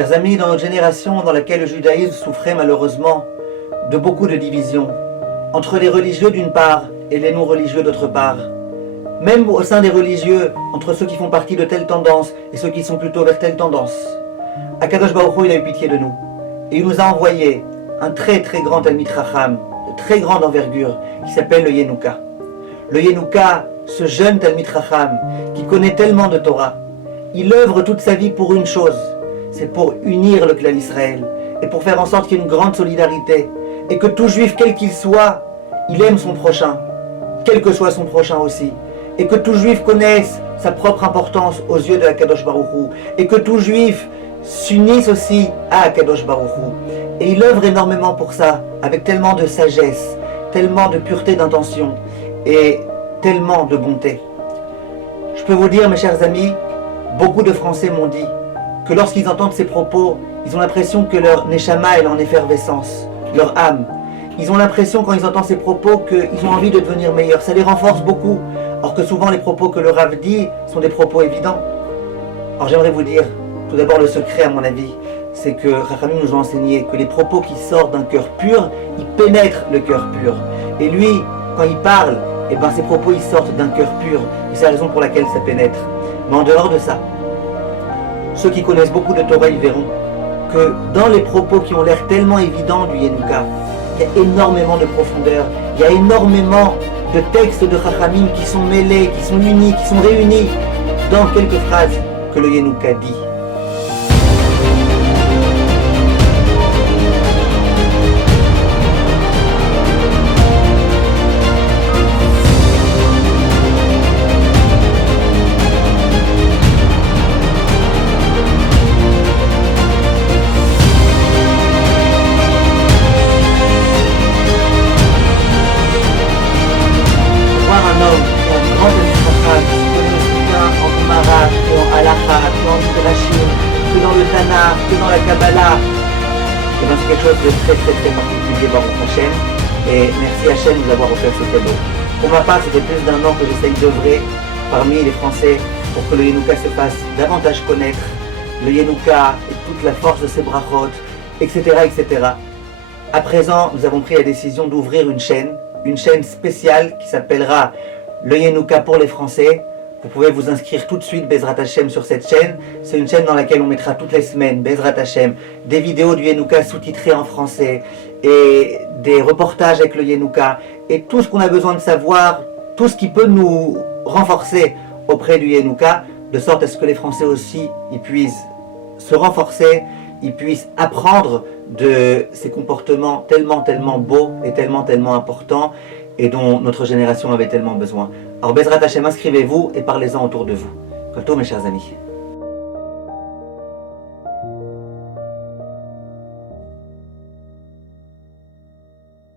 Chers amis, dans notre génération dans laquelle le judaïsme souffrait malheureusement de beaucoup de divisions, entre les religieux d'une part et les non-religieux d'autre part, même au sein des religieux, entre ceux qui font partie de telle tendance et ceux qui sont plutôt vers telle tendance, Akadosh Baruch Hu, il a eu pitié de nous. Et il nous a envoyé un très très grand Talmid Chacham, de très grande envergure, qui s'appelle le Yenouka. Le Yenouka, ce jeune Talmid Chacham, qui connaît tellement de Torah, il œuvre toute sa vie pour une chose, c'est pour unir le clan Israël, et pour faire en sorte qu'il y ait une grande solidarité, et que tout juif, quel qu'il soit, il aime son prochain, quel que soit son prochain aussi, et que tout juif connaisse sa propre importance aux yeux de Akadosh Baruch Hu, et que tout juif s'unisse aussi à Akadosh Baruch Hu. Et il œuvre énormément pour ça, avec tellement de sagesse, tellement de pureté d'intention, et tellement de bonté. Je peux vous dire, mes chers amis, beaucoup de Français m'ont dit que lorsqu'ils entendent ces propos, ils ont l'impression que leur neshama est en effervescence, leur âme. Ils ont l'impression, quand ils entendent ces propos, qu'ils ont envie de devenir meilleurs. Ça les renforce beaucoup, alors que souvent les propos que le Rav dit sont des propos évidents. Alors j'aimerais vous dire, tout d'abord le secret à mon avis, c'est que Chachamim nous a enseigné que les propos qui sortent d'un cœur pur, ils pénètrent le cœur pur. Et lui, quand il parle, eh ben, ses propos ils sortent d'un cœur pur. Et c'est la raison pour laquelle ça pénètre. Mais en dehors de ça, ceux qui connaissent beaucoup de Torah, ils verront que dans les propos qui ont l'air tellement évidents du Yenouka, il y a énormément de profondeur, il y a énormément de textes de Chachamim qui sont mêlés, qui sont unis, qui sont réunis dans quelques phrases que le Yenouka dit. Que dans le Tanakh, que dans la Kabbalah. Et bien c'est quelque chose de très très très particulier Baruch Hashem. Et merci Hashem de nous avoir offert ce cadeau. Pour ma part, c'était plus d'1 an que j'essaye d'œuvrer parmi les Français pour que le Yenouka se fasse davantage connaître, le Yenouka et toute la force de ses brachot, etc., etc. À présent, nous avons pris la décision d'ouvrir une chaîne spéciale qui s'appellera le Yenouka pour les Français. Vous pouvez vous inscrire tout de suite Bezrat Hashem sur cette chaîne. C'est une chaîne dans laquelle on mettra toutes les semaines, Bezrat Hashem, des vidéos du Yenouka sous-titrées en français et des reportages avec le Yenouka et tout ce qu'on a besoin de savoir, tout ce qui peut nous renforcer auprès du Yenouka, de sorte à ce que les Français aussi ils puissent se renforcer, ils puissent apprendre de ces comportements tellement tellement beaux et tellement tellement importants et dont notre génération avait tellement besoin. Alors Bezrat Hashem, inscrivez-vous et parlez-en autour de vous. Kol tov, mes chers amis.